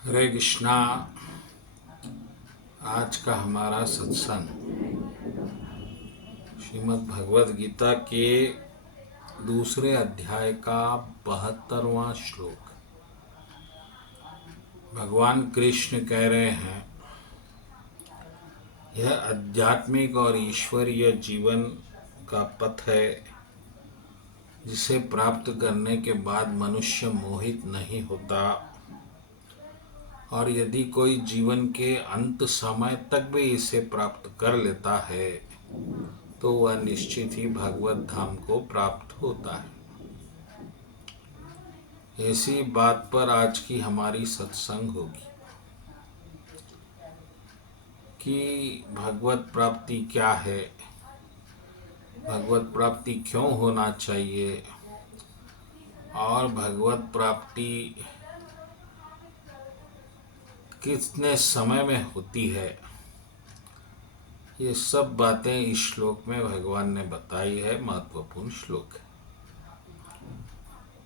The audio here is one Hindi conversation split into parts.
हरे कृष्णा। आज का हमारा सत्संग श्रीमद् भगवद गीता के दूसरे अध्याय का 72वां श्लोक। भगवान कृष्ण कह रहे हैं, यह आध्यात्मिक और ईश्वरीय जीवन का पथ है जिसे प्राप्त करने के बाद मनुष्य मोहित नहीं होता, और यदि कोई जीवन के अंत समय तक भी इसे प्राप्त कर लेता है तो वह निश्चित ही भगवत धाम को प्राप्त होता है। ऐसी बात पर आज की हमारी सत्संग होगी कि भगवत प्राप्ति क्या है, भगवत प्राप्ति क्यों होना चाहिए, और भगवत प्राप्ति कितने समय में होती है। ये सब बातें इस श्लोक में भगवान ने बताई है। महत्वपूर्ण श्लोक है।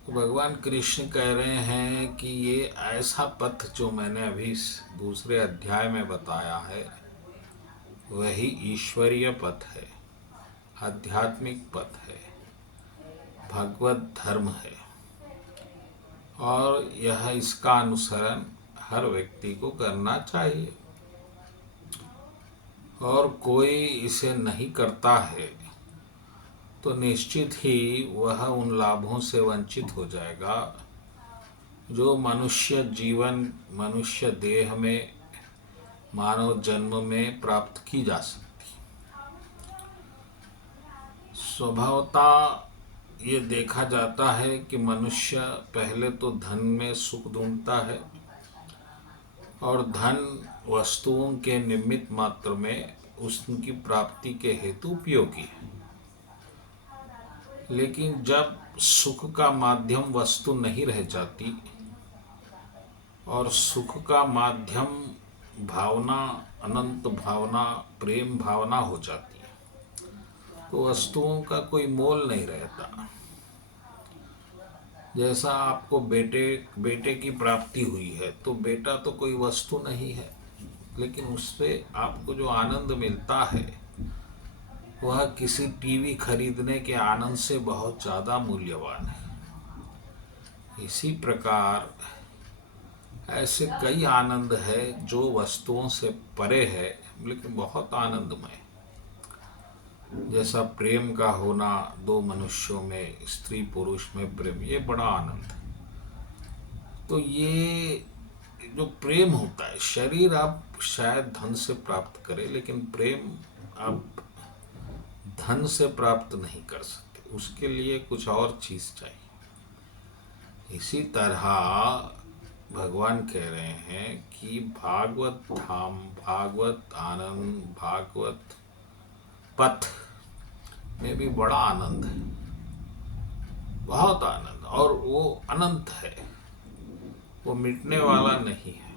तो भगवान कृष्ण कह रहे हैं कि ये ऐसा पथ जो मैंने अभी दूसरे अध्याय में बताया है वही ईश्वरीय पथ है, आध्यात्मिक पथ है, भगवत धर्म है, और यह इसका अनुसरण हर व्यक्ति को करना चाहिए। और कोई इसे नहीं करता है तो निश्चित ही वह उन लाभों से वंचित हो जाएगा जो मनुष्य जीवन, मनुष्य देह में, मानव जन्म में प्राप्त की जा सकती। स्वभावतः ये देखा जाता है कि मनुष्य पहले तो धन में सुख ढूंढता है और धन वस्तुओं के निमित्त मात्र में उसकी प्राप्ति के हेतु उपयोगी है। लेकिन जब सुख का माध्यम वस्तु नहीं रह जाती और सुख का माध्यम भावना, अनंत भावना, प्रेम भावना हो जाती है तो वस्तुओं का कोई मोल नहीं रहता। जैसा आपको बेटे की प्राप्ति हुई है तो बेटा तो कोई वस्तु नहीं है, लेकिन उससे आपको जो आनंद मिलता है वह किसी टीवी खरीदने के आनंद से बहुत ज़्यादा मूल्यवान है। इसी प्रकार ऐसे कई आनंद है जो वस्तुओं से परे है लेकिन बहुत आनंदमय। जैसा प्रेम का होना, दो मनुष्यों में, स्त्री पुरुष में प्रेम, ये बड़ा आनंद है। तो ये जो प्रेम होता है, शरीर आप शायद धन से प्राप्त करें लेकिन प्रेम आप धन से प्राप्त नहीं कर सकते, उसके लिए कुछ और चीज चाहिए। इसी तरह भगवान कह रहे हैं कि भागवत धाम, भागवत आनंद, भागवत पथ में भी बड़ा आनंद है, बहुत आनंद, और वो अनंत है, वो मिटने वाला नहीं है।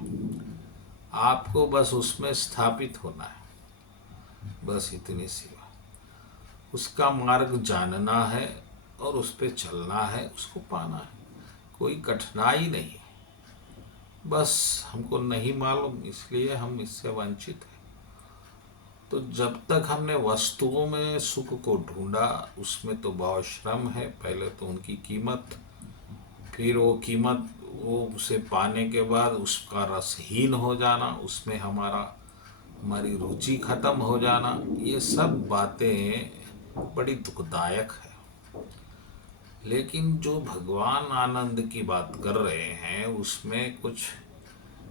आपको बस उसमें स्थापित होना है, बस इतनी सी बात। उसका मार्ग जानना है और उस पर चलना है, उसको पाना है। कोई कठिनाई नहीं, बस हमको नहीं मालूम इसलिए हम इससे वंचित हैं। तो जब तक हमने वस्तुओं में सुख को ढूंढा उसमें तो बहुत श्रम है। पहले तो उनकी कीमत, फिर वो कीमत, वो उसे पाने के बाद उसका रसहीन हो जाना, उसमें हमारी रुचि खत्म हो जाना, ये सब बातें बड़ी दुखदायक है। लेकिन जो भगवान आनंद की बात कर रहे हैं उसमें कुछ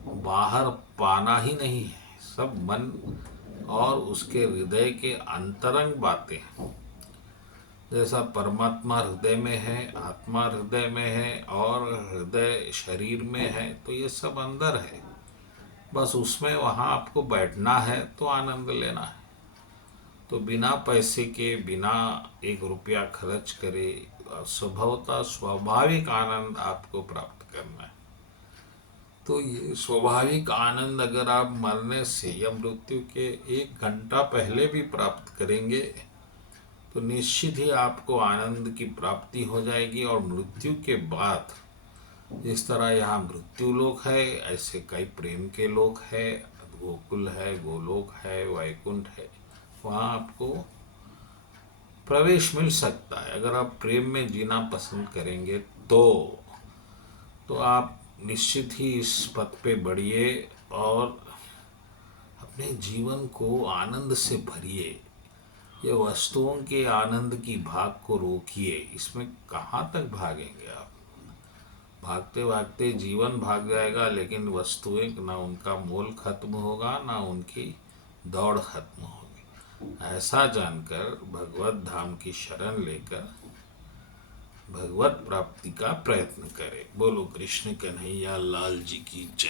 बाहर पाना ही नहीं है, सब मन और उसके हृदय के अंतरंग बातें हैं। जैसा परमात्मा हृदय में है, आत्मा हृदय में है और हृदय शरीर में है, तो ये सब अंदर है। बस उसमें वहाँ आपको बैठना है तो आनंद लेना है। तो बिना पैसे के, बिना 1 रुपया खर्च करे स्वभावतः स्वाभाविक आनंद आपको प्राप्त करना है। तो ये स्वाभाविक आनंद अगर आप मरने से या मृत्यु के 1 घंटा पहले भी प्राप्त करेंगे तो निश्चित ही आपको आनंद की प्राप्ति हो जाएगी। और मृत्यु के बाद जिस तरह यहाँ मृत्यु लोक है, ऐसे कई प्रेम के लोक है, गोकुल है, गोलोक है, वैकुंठ है। वहाँ आपको प्रवेश मिल सकता है अगर आप प्रेम में जीना पसंद करेंगे तो आप निश्चित ही इस पथ पे बढ़िए और अपने जीवन को आनंद से भरिए। ये वस्तुओं के आनंद की भाग को रोकिए। इसमें कहाँ तक भागेंगे आप? भागते भागते जीवन भाग जाएगा, लेकिन वस्तुएं ना उनका मोल खत्म होगा, ना उनकी दौड़ खत्म होगी। ऐसा जानकर भगवत धाम की शरण लेकर भगवत प्राप्ति का प्रयत्न करें। बोलो कृष्ण कन्हैया लाल जी की जय।